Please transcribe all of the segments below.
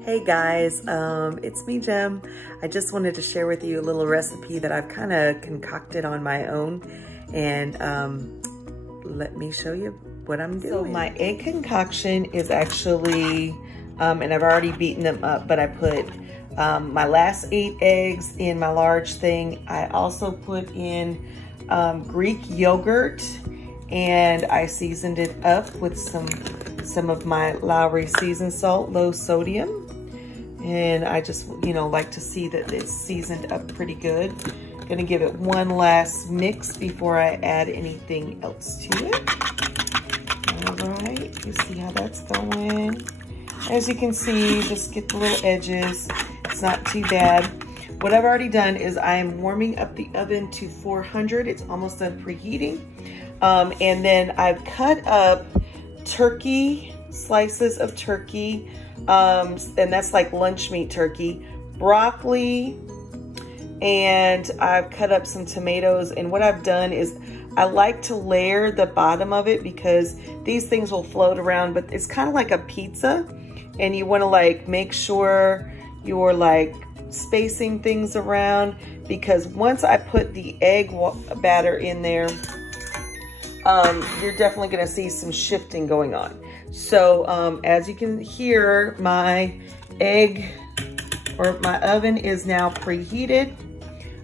Hey guys, it's me, Jem. I just wanted to share with you a little recipe that I've kind of concocted on my own, and let me show you what I'm doing. So my egg concoction is actually, and I've already beaten them up, but I put my last 8 eggs in my large thing. I also put in Greek yogurt, and I seasoned it up with some of my Lowry seasoned salt, low sodium. And I just, like to see that it's seasoned up pretty good. Gonna give it one last mix before I add anything else to it. All right, you see how that's going. As you can see, just get the little edges. It's not too bad. What I've already done is I am warming up the oven to 400. It's almost done preheating. And then I've cut up turkey, slices of turkey, and that's like lunch meat turkey, broccoli, and I've cut up some tomatoes. And what I've done is I like to layer the bottom of it because these things will float around, but it's kind of like a pizza, and you want to like make sure you're like spacing things around, because once I put the egg batter in there, you're definitely going to see some shifting going on. So as you can hear, my oven is now preheated.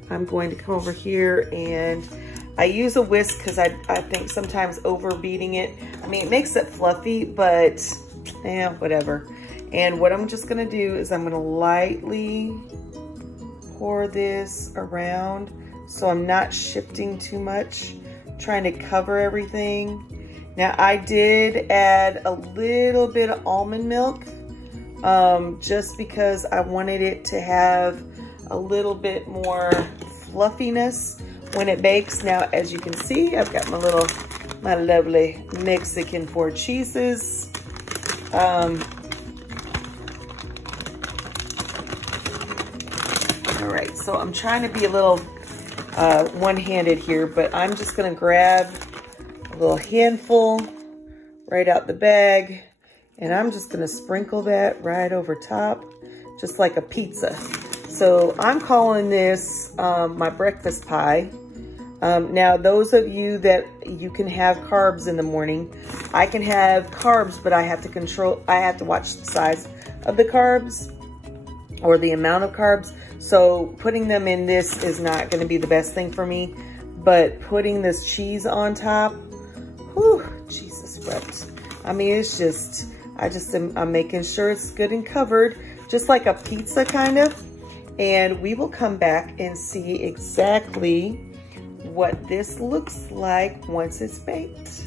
I'm going to come over here, and I use a whisk because I think sometimes overbeating it, it makes it fluffy, but whatever. And what I'm just going to do is I'm going to lightly pour this around so I'm not shifting too much, trying to cover everything. Now I did add a little bit of almond milk just because I wanted it to have a little bit more fluffiness when it bakes. Now, as you can see, I've got my lovely Mexican 4 cheeses. All right, so I'm trying to be a little one-handed here, but I'm just gonna grab a little handful right out the bag, and I'm just gonna sprinkle that right over top, just like a pizza. So I'm calling this my breakfast pie. Now, those of you that you can have carbs in the morning, I can have carbs, but I have to watch the size of the carbs or the amount of carbs. So putting them in this is not gonna be the best thing for me, but putting this cheese on top, whew, Jesus wept. It's just, I'm making sure it's good and covered, just like a pizza kind of. And we will come back and see exactly what this looks like once it's baked.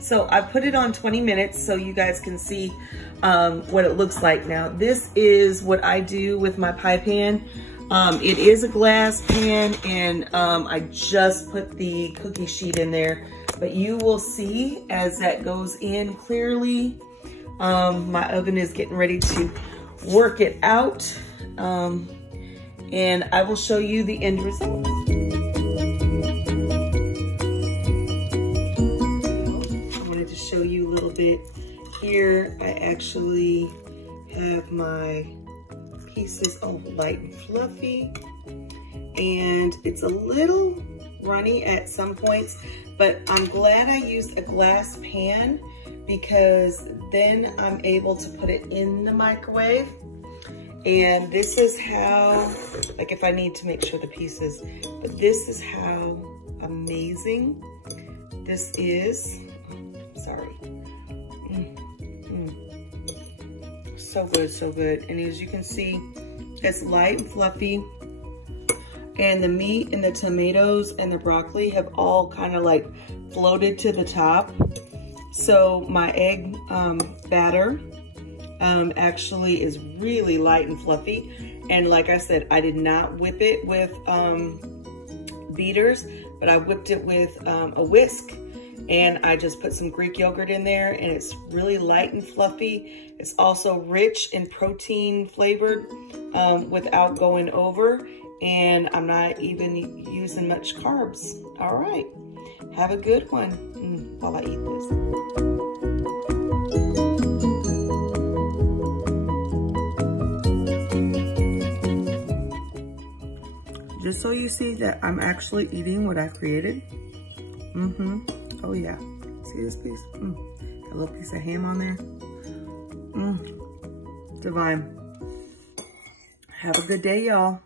So I put it on 20 minutes so you guys can see what it looks like. Now, this is what I do with my pie pan. It is a glass pan, and I just put the cookie sheet in there, but you will see as that goes in clearly, my oven is getting ready to work it out, and I will show you the end result. Show you a little bit here. I actually have my pieces all light and fluffy, and it's a little runny at some points, but I'm glad I used a glass pan because then I'm able to put it in the microwave. And this is how, like if I need to make sure the pieces, but this is how amazing this is. Sorry. So good, so good. And as you can see, it's light and fluffy, and the meat and the tomatoes and the broccoli have all kind of like floated to the top. So my egg batter actually is really light and fluffy. And like I said, I did not whip it with beaters, but I whipped it with a whisk. And I just put some Greek yogurt in there, and it's really light and fluffy. It's also rich and protein flavored without going over. and I'm not even using much carbs. All right, have a good one while I eat this. Just so you see that I'm actually eating what I've created. Oh yeah, see this piece? A little piece of ham on there. Divine. Have a good day, y'all.